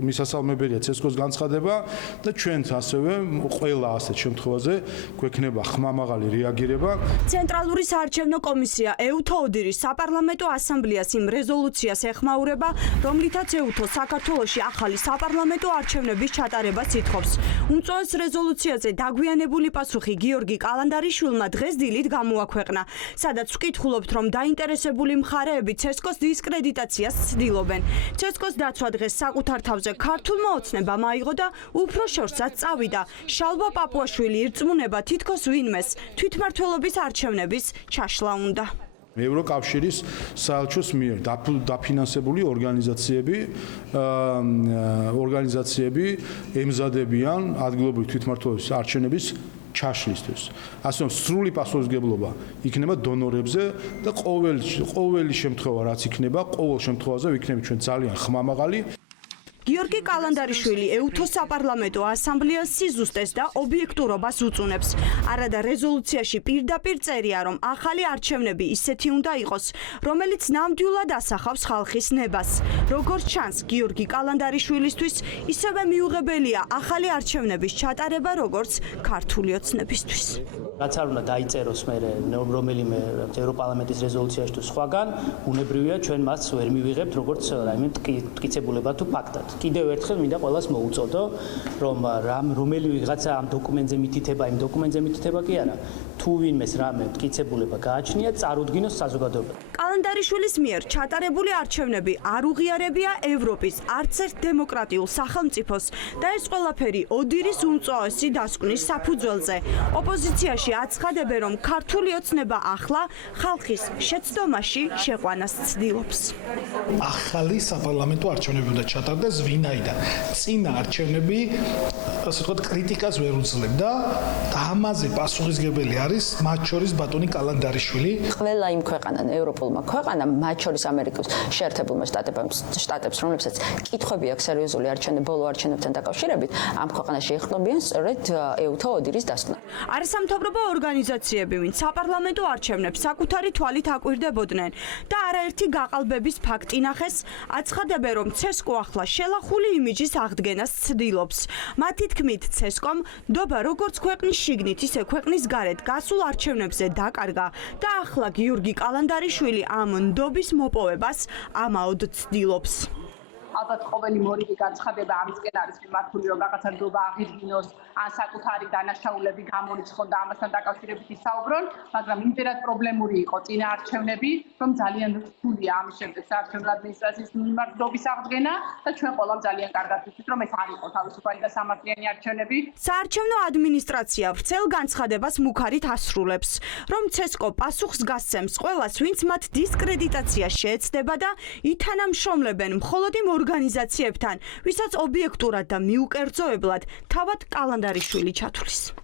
მისასალმებელია CSKO-ს განცხადება და ჩვენც ასევე ყველა ასეთ შემთხვევაზე გვექნება ხმამაღალი რეაგირება. ცენტრალური საარჩევნო კომისია ეუთო ოდირის საპარლამენტო ასამბლეას იმ რეზოლუციას ეხმაურება, რომლითაც ეუთო საქართველოში ახალი საპარლამენტო არჩევნების ჩატარებას ითხოვს. უმწვავეს რეზოლუციაზე დაგვიანებული პასუხი გიორგი კალანდარიშვილმა დღეს დილით გამოაქვეყნა, სადაც ვკითხულობთ, რომ დაინტერესებული მხარეები CSKO-ს დისკრედიტაციას ცდილობენ. CSKO-ს დაცვა დღეს საკუთარ თავზე ქართულმა ოცნებამ აიღო და უფრო შორსაც წავიდა. შალვა პაპუაშვილი ირწმუნება თითქოს ვინმეს თვითმმართველობის არჩევნების ჩაშლა უნდა. ევროკავშირის საელჩოს მიერ დაფინანსებული ორგანიზაციები ემზადებიან ადგილობრივი თვითმმართველობის არჩევნების ჩაშლისთვის. ასე რომ სრული პასუხისმგებლობა იქნება დონორებზე და ყოველი შემთხვევა რაც იქნება, ყოველ შემთხვევაზე ვიქნებით ჩვენ ძალიან ხმამაღალი. გიორგი კალანდარიშვილი ეუთო საპარლამენტო ასამბლეას სიზუსტეს და ობიექტურობას უწუნებს. არადა რეზოლუციაში პირდაპირ წერია, რომ ახალი არჩევნები ისეთი უნდა იყოს, რომელიც ნამდვილად ასახავს ხალხის ნებას. როგორც ჩანს, გიორგი კალანდარიშვილისთვის ისევე მიუღებელია ახალი არჩევნების ჩატარება, როგორც ქართული ოცნებისთვის. რაც არ უნდა დაიწეროს მე რომელიმე ევროპარლამენტის რეზოლუციაში თუ სხვაგან, უნებრივია ჩვენ მას ვერ მივიღებთ როგორც რაიმე მტკიცებულება თუ ფაქტად. კიდევ ერთხელ მინდა ყველას მოუწოდო, რომ რომელი ვიღაცა ამ დოკუმენტზე მითითება, იმ დოკუმენტზე მითითება კი არა. თუ ვინმეს რამე მტკიცებულება გააჩნია, წარუდგინოს საზოგადოებამ. კალანდარიშვილის მიერ ჩატარებული არჩევნები არ უღიარებია ევროპის არც ერთ დემოკრატიულ სახელმწიფოს და ეს ყველაფერი ოდირის უმწვავესი დასკვნის საფუძველზე. ოპოზიციაში აცხადებენ, რომ ქართული ოცნება ახლა ხალხის შეცდომაში შეყვანას ცდილობს. ახალი საპარლამენტო არჩევნები უნდა ჩატარდეს, ვინაიდან წინა არჩევნები ასე ვთქვათ კრიტიკას ვერ უძლებდა და ამაზე პასუხისმგებელი არის მათ შორის ბატონი კალანდარიშვილი. ყველა იმ ქვეყანამ, ევროპულმა ქვეყანამ, მათ შორის ამერიკის შეერთებულმა შტატებს, რომლებსაც კითხვები აქვს სერიოზული ბოლო არჩევნებთან დაკავშირებით, ამ ქვეყანაში ეხმობიან სწორედ ეუთო ოდირის დასკვნა. არასამთავრობო ორგანიზაციები, ვინც საპარლამენტო არჩევნებს საკუთარი თვალით აკვირდებოდნენ და არაერთი გაყალბების ფაქტი ნახეს, აცხადებენ, რომ CSKO ახლა შელახული იმიჯის აღდგენას ცდილობს. მათი თქმით, CSKO-მ ნდობა როგორც ქვეყნის შიგნით, ისე ქვეყნის გარეთ გასულ არჩევნებზე დაკარგა და ახლა გიორგი კალანდარიშვილი ამ ნდობის მოპოვებას ამაოდ ცდილობს. ალბათ ყოველი მორიგი განცხადება ამისკენ არის მიმართული, რომ რაღაცა ნდობა აღიდგინოს, ან საკუთარი დანაშაულები გამორიცხონ და ამასთან დაკავშირებით ისაუბრონ, მაგრამ იმდენად პრობლემური იყო წინა არჩევნები, რომ ძალიან რთულია ამის შემდეგ საარჩევნო ადმინისტრაციის მიმართ ნდობის აღდგენა და ჩვენ ყველამ ძალიან კარგად ვიცით, რომ ეს არ იყო თავისუფალი და სამართლიანი არჩევნები. საარჩევნო ადმინისტრაცია ვრცელ განცხადებას მუქარით ასრულებს, რომ CSKO პასუხს გასცემს ყველას, ვინც მათ დისკრედიტაციას შეეცდება და ითანამშრომლებენ მხოლოდ იმ ორგანიზაციებთან, ვისაც ობიექტურად და მიუკერძოებლად თავად კალანდარიშვილი ჩათვლის.